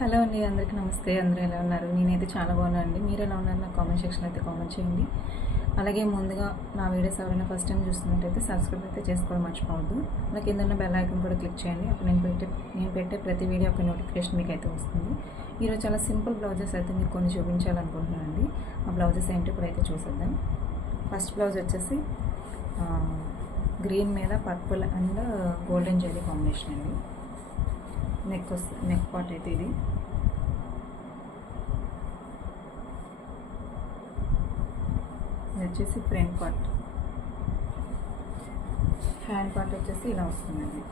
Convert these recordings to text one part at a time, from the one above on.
Hello అండి, అందరికీ నమస్తే. అందరూ ఎలా ఉన్నారు? నేనైతే చాలా బాగున్నాను అండి. మీరు ఎలా ఉన్నారు? నాకు కామెంట్ సెక్షన్ అయితే కామెంట్ చేయండి. అలాగే ముందుగా నా వీడియోస్ ఎవరైనా ఫస్ట్ టైం చూస్తున్నట్టయితే సబ్స్క్రైబ్ అయితే చేసుకోవడం మర్చిపోవద్దు. అలాగే కింద బెల్ ఐకాన్ కూడా క్లిక్ చేయండి. అప్పుడు నేను పెట్టే ప్రతి వీడియో ఒక నోటిఫికేషన్ మీకు అయితే వస్తుంది. ఈరోజు చాలా సింపుల్ బ్లౌజెస్ అయితే మీకు కొన్ని చూపించాలనుకుంటున్నాను అండి. ఆ బ్లౌజెస్ ఏంటో ఇప్పుడైతే చూసేద్దాం. ఫస్ట్ బ్లౌజ్ వచ్చేసి గ్రీన్ మీద purple and golden zari combination అండి. నెక్ పార్ట్ అయితే ఇది వచ్చేసి ఫ్రంట్ పార్ట్. హ్యాండ్ పార్ట్ వచ్చేసి ఇలా వస్తుందండి.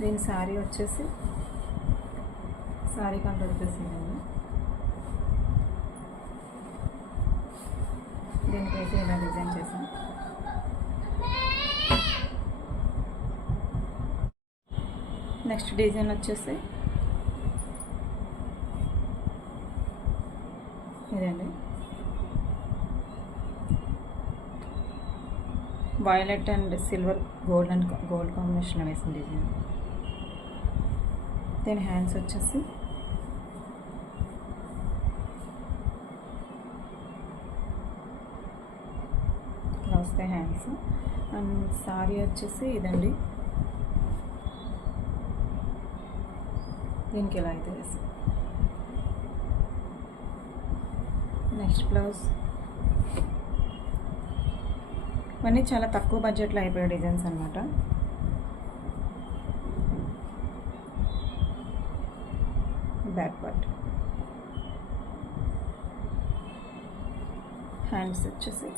దీని శారీ వచ్చేసి శారీ కంటే వచ్చేసిందండి. దీనికైతే ఇలా డిజైన్ చేసాం. నెక్స్ట్ డిజైన్ వచ్చేసి ఇదండి, వైలెట్ అండ్ సిల్వర్ గోల్డ్ కాంబినేషన్లో వేసిన డిజైన్. దీని హ్యాండ్స్ వచ్చేసి ఇలా వస్తాయి హ్యాండ్స్. అండ్ సారీ వచ్చేసి ఇదండి, దీనికి ఎలా అయితే వేసాం. Next blouse. ఇవన్నీ చాలా తక్కువ బడ్జెట్లో అయిపోయే డిజైన్స్ అన్నమాట. బ్యాక్ పార్ట్, హ్యాండ్స్ వచ్చేసి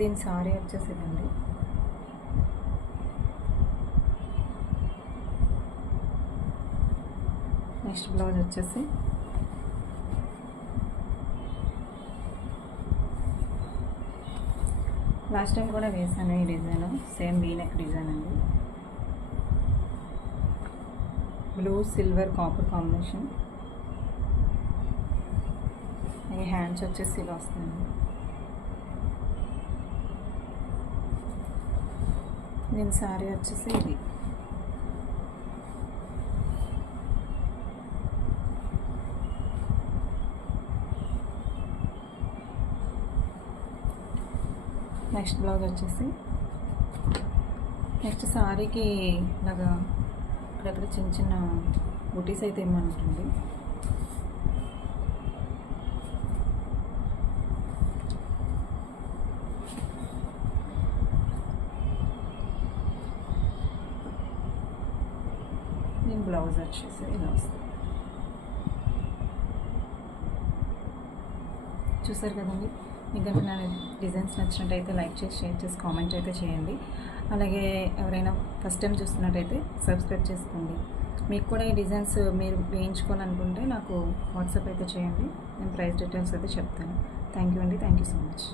దీని సారీ వచ్చేసి ఇదండి. నెక్స్ట్ బ్లౌజ్ వచ్చేసి లాస్ట్ టైం కూడా వేసాను ఈ డిజైన్, సేమ్ వీనెక్ డిజైన్ అండి. Blue silver copper combination. ఈ హ్యాండ్స్ వచ్చేసి ఇలా వస్తుంది. దీని శారీ వచ్చేసి ఇది. నెక్స్ట్ బ్లౌజ్ వచ్చేసి నెక్స్ట్ సారీకి ఇలాగా ఇక్కడక్కడ చిన్న చిన్న బుటీస్ అయితే ఏమంటుంది. దీని బ్లౌజ్ వచ్చేసి ఇలా వస్తుంది. చూసారు కదండి. మీకు నా డిజైన్స్ నచ్చినట్టయితే లైక్ చేసి, షేర్ చేసి, కామెంట్ అయితే చేయండి. అలాగే ఎవరైనా ఫస్ట్ టైం చూస్తున్నట్టయితే సబ్స్క్రైబ్ చేసుకోండి. మీకు కూడా ఈ డిజైన్స్ మీరు వేయించుకోవాలనుకుంటే నాకు వాట్సాప్ అయితే చేయండి. నేను ప్రైస్ డీటెయిల్స్ అయితే చెప్తాను. థ్యాంక్ యూ అండి. Thank you so much.